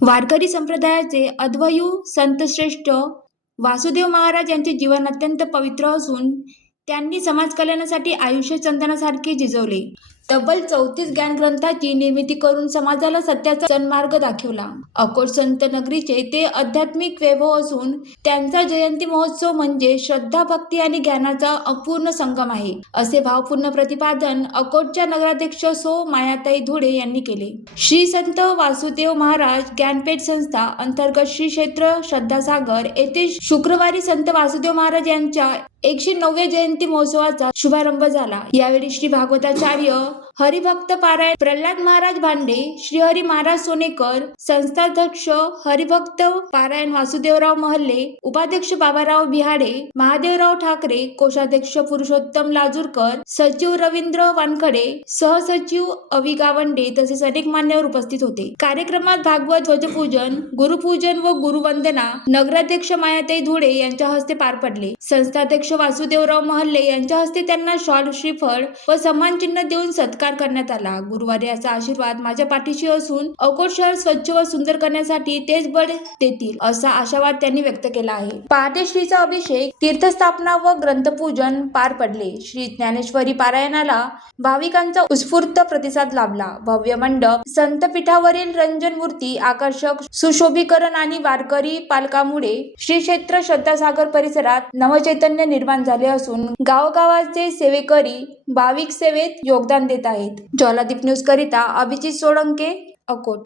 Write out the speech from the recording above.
वारकरी संप्रदायाचे अद्वयू संतश्रेष्ठ वासुदेव महाराज यांचे जीवन अत्यंत पवित्र असून त्यांनी समाजकल्याणासाठी आयुष्य चंदनासारखे झिजवले तब्बल चौतीस ज्ञानग्रंथाची निर्मिती करून समाजाला सत्याचा सन्मार्ग दाखवला. अकोट संत नगरीचे ते आध्यात्मिक वैभव असून त्यांचा जयंती महोत्सव म्हणजे श्रद्धा भक्ती आणि ज्ञानाचा अपूर्ण संगम आहे असे भावपूर्ण प्रतिपादन अकोटच्या नगराध्यक्ष सो मायाताई धुळे यांनी केले. श्री संत वासुदेव महाराज ज्ञानपेठ संस्था अंतर्गत श्री क्षेत्र श्रद्धासागर येथे शुक्रवारी संत वासुदेव महाराज यांच्या एकशे नवव्या जयंती महोत्सवाचा शुभारंभ झाला. यावेळी श्री भागवताचार्य So हरिभक्त पारायण. प्रल्हाद महाराज भांडे श्रीहरी महाराज सोनेकर संस्थाध्यक्ष हरिभक्त पारायण वासुदेवराव महल्ले उपाध्यक्ष बाबाराव बिहाडे महादेवराव ठाकरे कोषाध्यक्ष पुरुषोत्तम लाजूरकर सचिव रवींद्र वानखडे सहसचिव अवि गावंडे तसेच अनेक मान्यवर उपस्थित होते. कार्यक्रमात भागवत ध्वजपूजन गुरुपूजन व गुरुवंदना नगराध्यक्ष मायाताई धुळे यांच्या हस्ते पार पडले. संस्थाध्यक्ष वासुदेवराव महल्ले यांच्या हस्ते त्यांना शॉल श्रीफळ व सन्मानचिन्ह देऊन सत्कार करण्यात आला. गुरुवार्याचा आशीर्वाद माझ्या पाठीशी असून अकोट शहर स्वच्छ व सुंदर करण्यासाठी तेच बळ देतील असा आशावाद त्यांनी व्यक्त केला आहे. पहाटे श्रीचा अभिषेक तीर्थस्थापना व ग्रंथपूजन पार पडले. श्री ज्ञानेश्वरी पारायणाला भाविकांचा उत्स्फूर्त प्रतिसाद लाभला. भव्य मंडप संतपीठावरील रंजन मूर्ती आकर्षक सुशोभीकरण आणि वारकरी पालकामुळे श्री क्षेत्र श्रद्धासागर परिसरात नवचैतन्य निर्माण झाले असून गावगावाचे सेवेकरी भाविक सेवेत योगदान देत आहेत. ज्वालादीप न्यूज करिता अभिजित सोळंके अकोट.